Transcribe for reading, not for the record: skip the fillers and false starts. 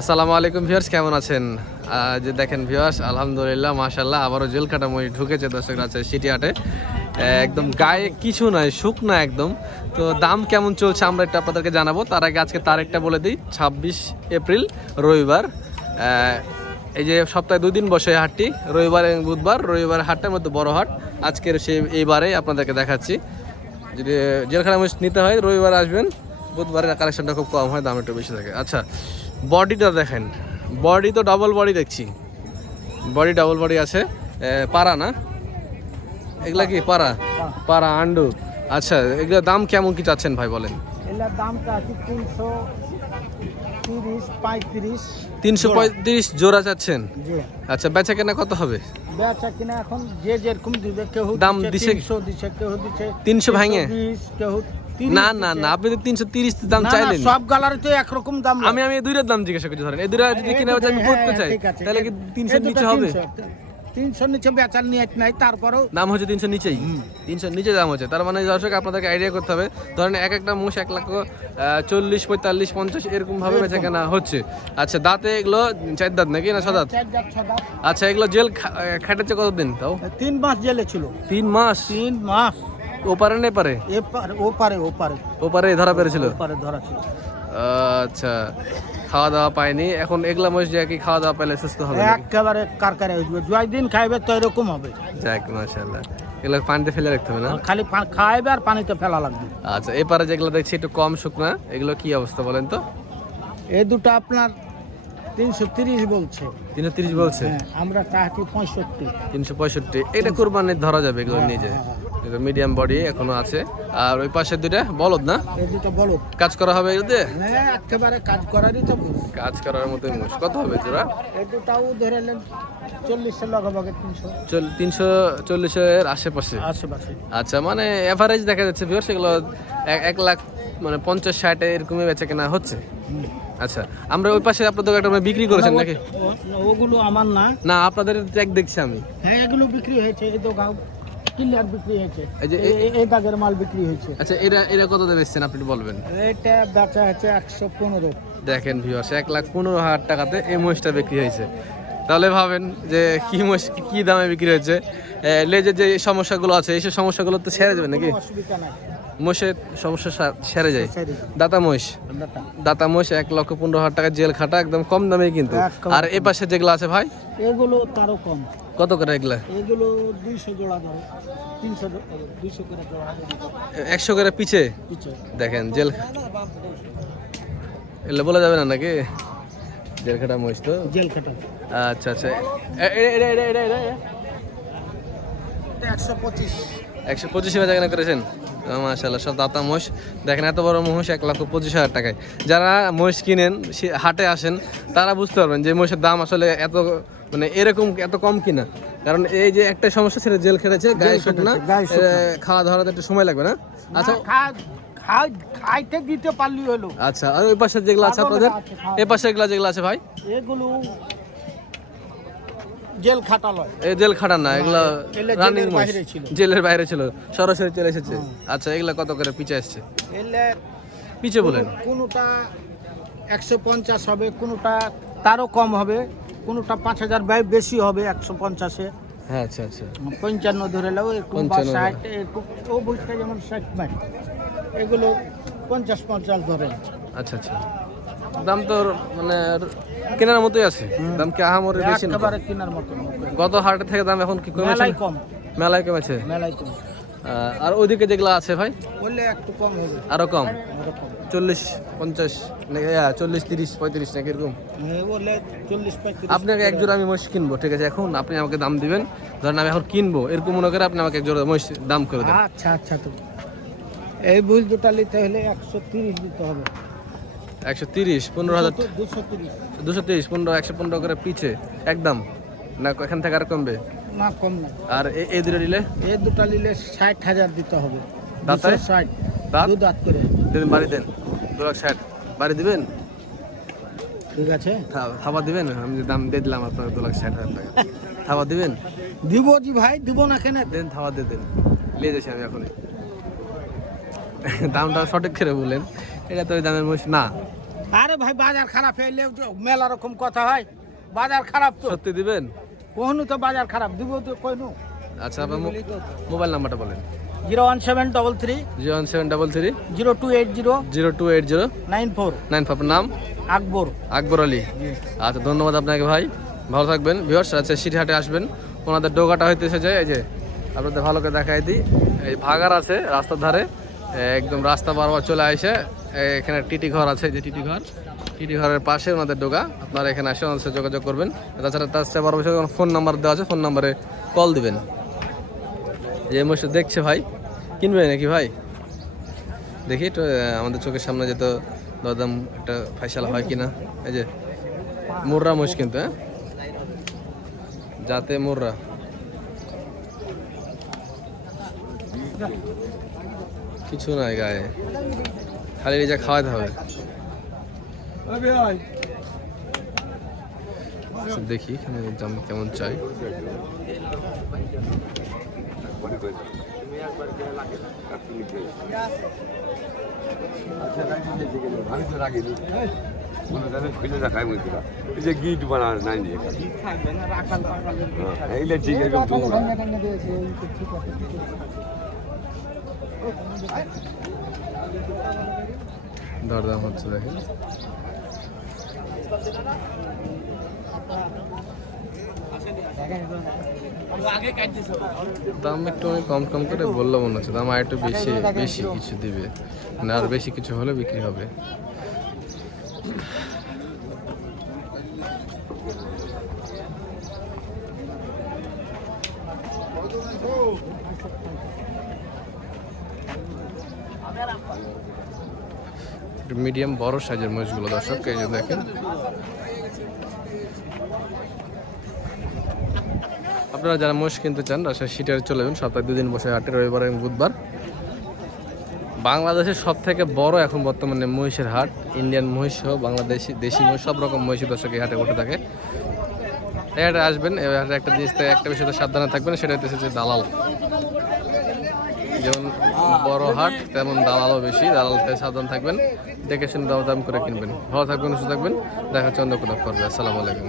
আসসালামু আলাইকুম ভিউয়ার্স, কেমন আছেন? যে দেখেন ভিউয়ার্স, আলহামদুলিল্লাহ মাশাআল্লাহ আবারও জেল কাটা মহিষ ঢুকেছে দর্শক আছে সিটি হাটে। একদম গায়ে কিছু নাই, শুকনা একদম। তো দাম কেমন চলছে আমরা একটু আপনাদেরকে জানাবো। তার আগে আজকে তারিখটা বলে দিই, 26 এপ্রিল রবিবার। এই যে সপ্তাহে 2 দিন বসে এই হাটটি, রবিবার এবং বুধবার। রবিবার হাটটার মধ্যে বড় হাট, আজকের এইবারে আপনাদেরকে দেখাচ্ছি। যদি জেলখানা মহিষ নিতে হয় রবিবার আসবেন, বুধবারের কালেকশনটা খুব কম হয়, দাম একটু বেশি থাকে। আচ্ছা, বডিটা দেখেন, বডি তো ডাবল বডি দেখছি, বডি ডাবল বডি আছে। পাড়া না এগুলা? কি পাড়া? পাড়া আন্ডু। আচ্ছা, এগুলোর দাম কেমন কি চাচ্ছেন ভাই বলেন? এটার দামটা আছে 335। 335 জোড়া চাচ্ছেন? জি। আচ্ছা, বেচা কেনা কত হবে? বেচা কিনা এখন যে যেরকম দিবে, কেউ দাম দিছে 300 দিছে, কেউ দিছে 300 ভাঙে। 320, কেউ 30 না না না, আপনি তো 330 দাম চাইলেন। সব গালারে তো একরকম দাম। আমি দুইটার দাম জিজ্ঞাসা করছি। ধরেন এই দুইটা যদি কিনা বেচা আমি করতে চাই, তাহলে কি 300 নিচে হবে? 300 নিচে বেচার নিয়ত নাই, তারপরেও দাম হচ্ছে 300 নিচেই। 300 নিচে দাম হচ্ছে, তার মানে দর্শক আপনাদেরকে আইডিয়া করতে হবে। ধরেন এক একটা মোষ 1,40,000, 45, 50 এরকম ভাবে বেচা কেনা হচ্ছে। আচ্ছা, দাঁতে এগুলো 4 দাঁত নাকি না 6 দাঁত? 4 দাঁত 6 দাঁত। আচ্ছা, এগুলো জেল খাটেছে কতদিন তাও? 3 মাস জেলে ছিল। 3 মাস? 3 মাস। ওপারে না পারে? ওপারে ধরা পেরেছিল? ওপারে ধরা ছিল। আচ্ছা, খাওয়া দাওয়া পায়নি এখন। এগুলা মোষ যে কি খাওয়া দাওয়া পেলে সুস্থ হবে? একেবারে কারকারে হইবে, জয় দিন খাইবে তো এরকম হবে। যাক মাশাআল্লাহ। এগুলো পানিতে ফেলে রাখতে হবে না? খালি খাইবে আর পানিতে ফেলা লাগবে। আচ্ছা, এপারে যেগুলো দেখছি একটু কম শুকনা, এগুলো কি অবস্থা বলেন তো? এই দুটো আপনার 330 বলছে। 330 বলছে? হ্যাঁ, আমরা চাচ্ছি 65। 365। এটা কুরবানির ধরা যাবে এগুলো নিজে। এটা মিডিয়াম বডি এখনো আছে। আর ওই পাশের দুইটা বলদ না? এই দুটো বলদ। কাজ করা হবে এগুলোতে? হ্যাঁ, একেবারে কাজ করারই তো। কাজ করার মতো মোষ। কত হবে জোড়া? এই দুটাও ধরে নেন 40 এর লগাবগে 300। 340 এর আশেপাশে। আশেপাশে। আচ্ছা, মানে এভারেজ দেখা যাচ্ছে ভিউয়ার্স এগুলো 1 লাখ মানে 50-60 এরকমই বেচা কেনা হচ্ছে। আচ্ছা, আমরা ওই পাশে আপনাদের একটা বিক্রি করেছেন নাকি? ওগুলো আমার না। না, আপনাদের ট্যাগ দেখছি আমি। হ্যাঁ, এগুলো বিক্রি হয়েছে। এই তো গাও ক্লিয়ার বিক্রি হয়েছে। এই যে এই দাগের মাল বিক্রি হয়েছে। আচ্ছা, এরা কত দিয়ে বেচছেন আপনি একটু বলবেন? এটা বেচা হচ্ছে 115। দেখেন ভিউয়ার্স, 1,15,000 টাকাতে এই মহিষটা বিক্রি হয়েছে। তাহলে ভাবেন যে কি মহিষ কি দামে বিক্রি হয়েছে। লেজের যে সমস্যাগুলো আছে, এইসব সমস্যাগুলো তো সেরে যাবে নাকি? অসুবিধা নাই, মহিষের সমস্যা সেরে যায়। দাতা মহিষ, দাতা মহিষ 1,15,000 টাকা জেল খাটা, একদম কম দামে কিন্তু। আর এ পাশে যেগুলো আছে ভাই, এগুলো তারও কম। কত করে এগুলা? এগুলো 200 জোড়া ধরো, 300 200 করে জোড়া, 100 করে পিছে। দেখেন জেল, এগুলো বলা যাবে না নাকি? জেল খাটা মহিষ তো, জেল কাটা। আচ্ছা আচ্ছা। 125। 125 বেচা কেনা করেছেন? মাশাআল্লাহ, সব দাতা মহিষ। দেখেন এত বড় মহিষ 1,25,000 টাকায়। যারা মহিষ কিনেন, হাটে আসেন, তারা বুঝতে পারবেন যে মহিষের দাম আসলে এত মানে এরকম এত কম কিনা। কারণ এই যে একটা সমস্যা ছিল, জেল খেটেছে, গায়ে শুকনা, খাওয়া দাওয়াতে একটু সময় লাগবে না? আচ্ছা, খাইতে দিতে পারলি হলো। আচ্ছা, আর ওই পাশে যেগুলো আছে আপনাদের, এই পাশে যেগুলো আছে ভাই, এগুলো জেল খাটা লয়। এই জেল খাটা না, এগুলো রানিং মহিষ, জেলের বাইরে ছিল, সরাসরি চলে এসেছে। আচ্ছা, এগুলা কত করে পিছে আসছে? এলে পিছে বলেন। কোনটা 150 হবে, কোনটা তারও কম হবে, কোনটা 5,000 বেশি হবে 150-এ। হ্যাঁ, আচ্ছা আচ্ছা। 55 ধরে নাও, এরকম 60 এরকম। ও বলছে যেমন 60 মাস, এগুলো 50-50 ধরে। আচ্ছা আচ্ছা, দাম তো মানে কেনার মতোই আছে। দাম কি আহামরি বেশি না? একেবারে কেনার মতো। গত হাটে থেকে দাম এখন কি কমেছে? মেলাই কম। মেলায় কমেছে। মেলাই কম। আর ওইদিকে যেগুলো আছে ভাই, বললে একটু কম হবে। আরো কম? 40-50 নাকি? 40-30-35 নাকি এরকম? বললে 40-35। আপনাকে এক জোড়া আমি মহিষ কিনবো, ঠিক আছে? এখন আপনি আমাকে দাম দিবেন। ধরেন আমি এখন কিনবো, এরকম মনে করে আপনি আমাকে এক জোড়া মহিষ দাম করে দেন। আচ্ছা আচ্ছা, তো এই বুঝ দুটা নিতে হলে 130 দিতে হবে। 130, 15,000, 230। 230, 15, 115 করে পিছে একদম না? এখান থেকে আর কমবে না, কম না। আর এই দুটো নিলে? এই দুটা নিলে 60,000 দিতে হবে। দাঁতে? 260 দাঁত? 2 দাঁত করে দিন বাড়ি দেন। 2,60,000 বাড়ি দিবেন? ঠিক আছে, থাবা দিবেন? আমি যে দাম দিয়ে দিলাম আপনার 2,60,000 টাকা, থাবা দিবেন? দিব জি ভাই, দিব না কেন? দেন, থাবা দিয়ে দেন, নিয়ে যাচ্ছি আমি এখনই। দামটা সঠিক করে বলেন, এটা তো ওই দামের মহিষ না। আরে ভাই বাজার খারাপ হইলে মেলা রকম কথা হয়, বাজার খারাপ তো সত্যি দিবেন? কোহনু তো বাজার খারাপ দিব তো কইনু। আচ্ছা আপনার মোবাইল নাম্বারটা বলেন। 01733 01733 0280 0280 94 94। আপনার নাম? আকবর। আকবর আলী। আচ্ছা ধন্যবাদ আপনাকে ভাই, ভালো থাকবেন। ভিউয়ার্স আচ্ছা সিটিহাটে আসবেন, ওনাদের ডোকাটা হইতেছে যায় এই যে আপনাদের ভালো করে দেখাই দিই, এই ভাগার আছে রাস্তার ধারে, একদম রাস্তা বারবার চলে আসে, এখানে টিটি ঘর আছে, যে টিটি ঘর, টিটি ঘরের পাশে ওনাদের ডোকা। আপনারা এখানে আসে ওনাদের সাথে যোগাযোগ করবেন। তাছাড়া বারো বছর ফোন নাম্বার দেওয়া আছে, ফোন নাম্বারে কল দিবেন। যে মহিষ দেখছে ভাই, কিনবে নাকি ভাই? দেখি একটু আমাদের চোখের সামনে যেত দরদাম একটা ফাইসালা হয় কিনা। এই যে মুর্রা মহিষ কিন্তু, হ্যাঁ যাতে মুর্রা, কিছু নাই গায়ে, খালি নিজে খাওয়াতে হবে। আচ্ছা, দেখি এখানে দাম কেমন চাই। গিট বানা নাই এইলে ঠিক একদম দরদাম হচ্ছে দেখেন। দাম একটু অনেক কম করে বললো মনে হচ্ছে, দাম আর একটু বেশি বেশি কিছু দিবে, না আর বেশি কিছু হলে বিক্রি হবে। মিডিয়াম বড় সাইজের মহিষগুলো দর্শক, এই যে দেখেন। আপনারা যারা মহিষ কিনতে চান রাজশাহী সিটিহাটে চলে যাবেন, সপ্তাহে 2 দিন বসে হাটে, রবিবার এবং বুধবার। বাংলাদেশের সব থেকে বড় এখন বর্তমানে মহিষের হাট, ইন্ডিয়ান মহিষ সহ বাংলাদেশি দেশি মহিষ সব রকম মহিষী দর্শক এই হাটে উঠে থাকে। এই হাটে আসবেন, এই হাটে একটা জিনিস একটা বিষয়তে সাবধানে থাকবেন, সেটা হচ্ছে যে দালাল। যেমন বড় হাট তেমন দালালও বেশি, দালাল থেকে সাবধান থাকবেন, দেখে শুনে দাম করে কিনবেন। ভালো থাকবেন, সুস্থ থাকবেন, দেখা হচ্ছে অন্য কোনো পর্বে। আসসালামু আলাইকুম।